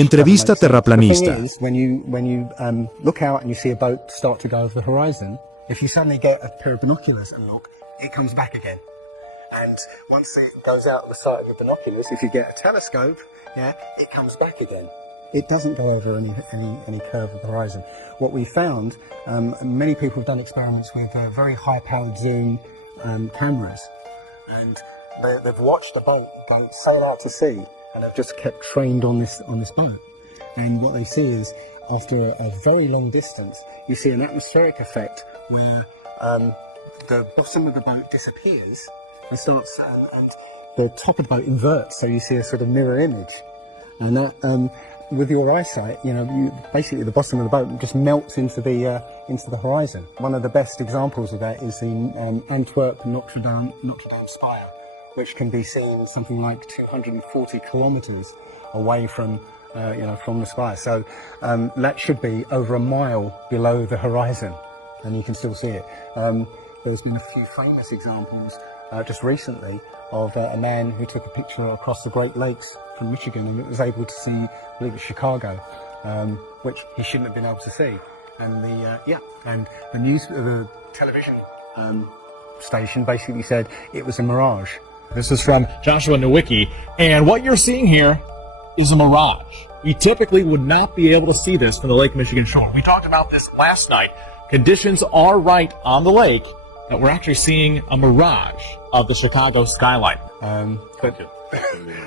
Entrevista terraplanista. The thing is, when you look out and you see a boat start to go over the horizon, if you suddenly get a pair of binoculars and look, it comes back again. And once it goes out of the sight of the binoculars, if you get a telescope, yeah, it comes back again. It doesn't go over any curve of the horizon. What we found, many people have done experiments with very high-powered zoom cameras, and they've watched a boat sail out to sea, and they've just kept trained on this boat. And what they see is, after a very long distance, you see an atmospheric effect where the bottom of the boat disappears and starts, and the top of the boat inverts, so you see a sort of mirror image. And that, with your eyesight, basically the bottom of the boat just melts into the horizon. One of the best examples of that is the Antwerp Notre Dame spire, which can be seen something like 240 kilometres away from the spire. So that should be over a mile below the horizon, and you can still see it. There's been a few famous examples just recently of a man who took a picture across the Great Lakes from Michigan and was able to see, I believe it's Chicago, which he shouldn't have been able to see. And the television station basically said it was a mirage. This is from Joshua Nowicki, and what you're seeing here is a mirage. We typically would not be able to see this from the Lake Michigan shore. We talked about this last night. Conditions are right on the lake that we're actually seeing a mirage of the Chicago skyline.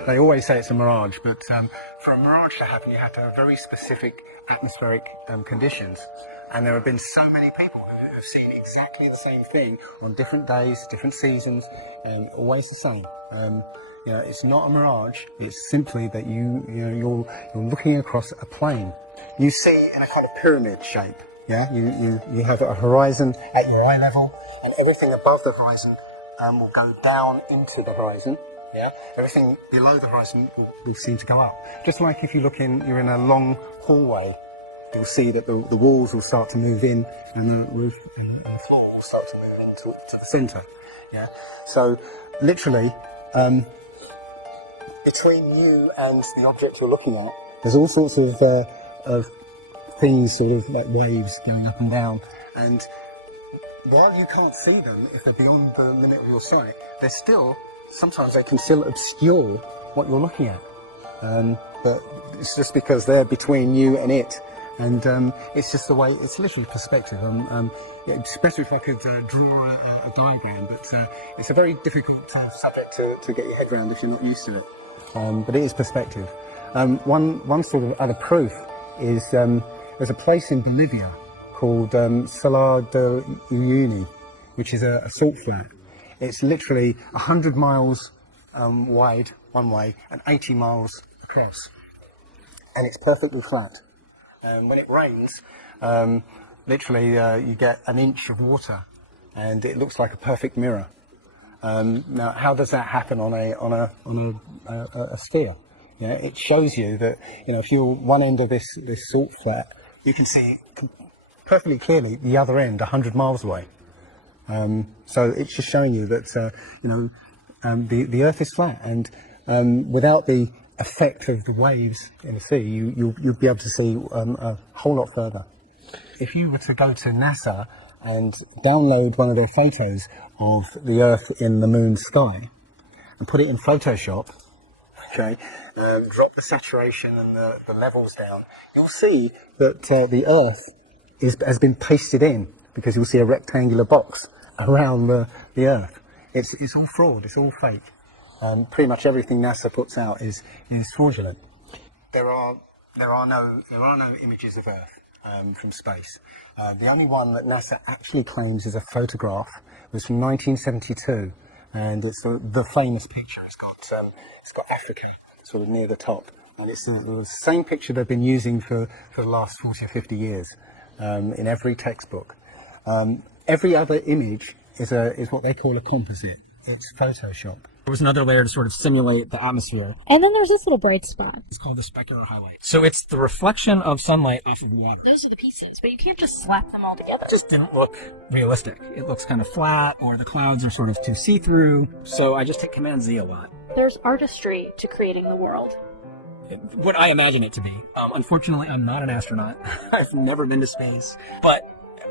They always say it's a mirage, but for a mirage to happen, you have to have very specific atmospheric conditions. And there have been so many people who have seen exactly the same thing on different days, different seasons, and always the same. It's not a mirage. It's simply that you're looking across a plane. You see in a kind of pyramid shape. Yeah, you have a horizon at your eye level, and everything above the horizon will go down into the horizon. Yeah, everything below the horizon will seem to go up. Just like if you're in a long hallway, you'll see that the walls will start to move in, and the roof and the floor will start to move into the centre. Yeah, so literally between you and the object you're looking at, there's all sorts of things, sort of like waves going up and down, and while you can't see them, if they're beyond the limit of your sight, sometimes they can still obscure what you're looking at. But it's just because they're between you and it, and it's just the way, it's literally perspective. It's better if I could draw a diagram, but it's a very difficult subject to get your head around if you're not used to it. But it is perspective. One sort of other proof is there's a place in Bolivia called Salar de Uyuni, which is a salt flat. It's literally 100 miles wide one way and 80 miles across, and it's perfectly flat. When it rains, literally you get an inch of water, and it looks like a perfect mirror. Now, how does that happen on a sphere? Yeah, it shows you that if you're one end of this salt flat, you can see perfectly clearly the other end 100 miles away. So it's just showing you that the Earth is flat, and without the effect of the waves in the sea, you'll be able to see a whole lot further. If you were to go to NASA and download one of their photos of the Earth in the moon sky and put it in Photoshop, okay, drop the saturation and the levels down, you'll see that the Earth has been pasted in, because you'll see a rectangular box around the Earth. It's all fraud, it's all fake. Pretty much everything NASA puts out is fraudulent. There are no images of Earth from space. The only one that NASA actually claims is a photograph was from 1972, and it's the famous picture. It's got Africa sort of near the top, and it's the same picture they've been using for the last 40 or 50 years in every textbook. Every other image is what they call a composite. It's Photoshop. There was another layer to sort of simulate the atmosphere. And then there's this little bright spot. It's called the specular highlight. So it's the reflection of sunlight off of water. Those are the pieces, but you can't just slap them all together. It just didn't look realistic. It looks kind of flat, or the clouds are sort of too see-through. So I just hit Command Z a lot. There's artistry to creating the world. what I imagine it to be. Unfortunately, I'm not an astronaut. I've never been to space, but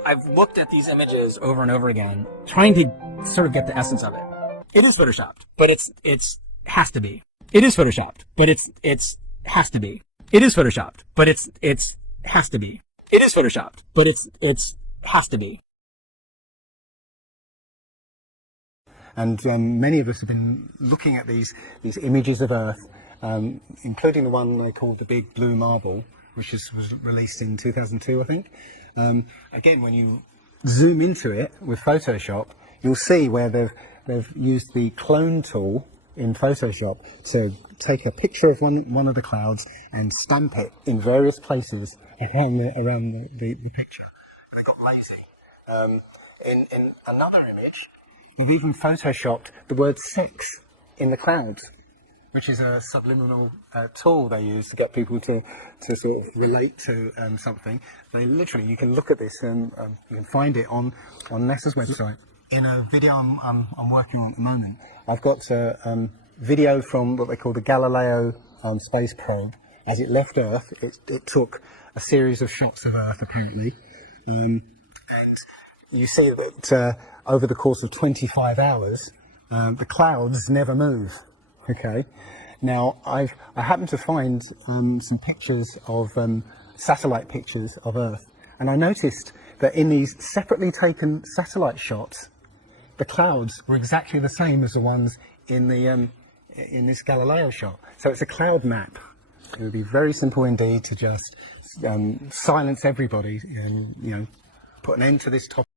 I've looked at these images over and over again, trying to sort of get the essence of it. It is photoshopped, but it's has to be. It is photoshopped, but it's has to be. It is photoshopped, but it's has to be. It is photoshopped, but it's has to be. And many of us have been looking at these images of Earth, including the one they called the Big Blue Marble, which was released in 2002, I think. Again, when you zoom into it with Photoshop, you'll see where they've used the clone tool in Photoshop to take a picture of one of the clouds and stamp it in various places around the picture. They got lazy. In another image, they've even photoshopped the word sex in the clouds, which is a subliminal tool they use to get people to sort of relate to something. They literally, you can look at this and you can find it on NASA's website. In a video I'm working on at the moment, I've got a video from what they call the Galileo space probe. As it left Earth, it took a series of shots of Earth, apparently. And you see that over the course of 25 hours, the clouds never move. Okay. Now, I happened to find some pictures of satellite pictures of Earth, and I noticed that in these separately taken satellite shots, the clouds were exactly the same as the ones in this Galileo shot. So it's a cloud map. It would be very simple indeed to just silence everybody and put an end to this topic.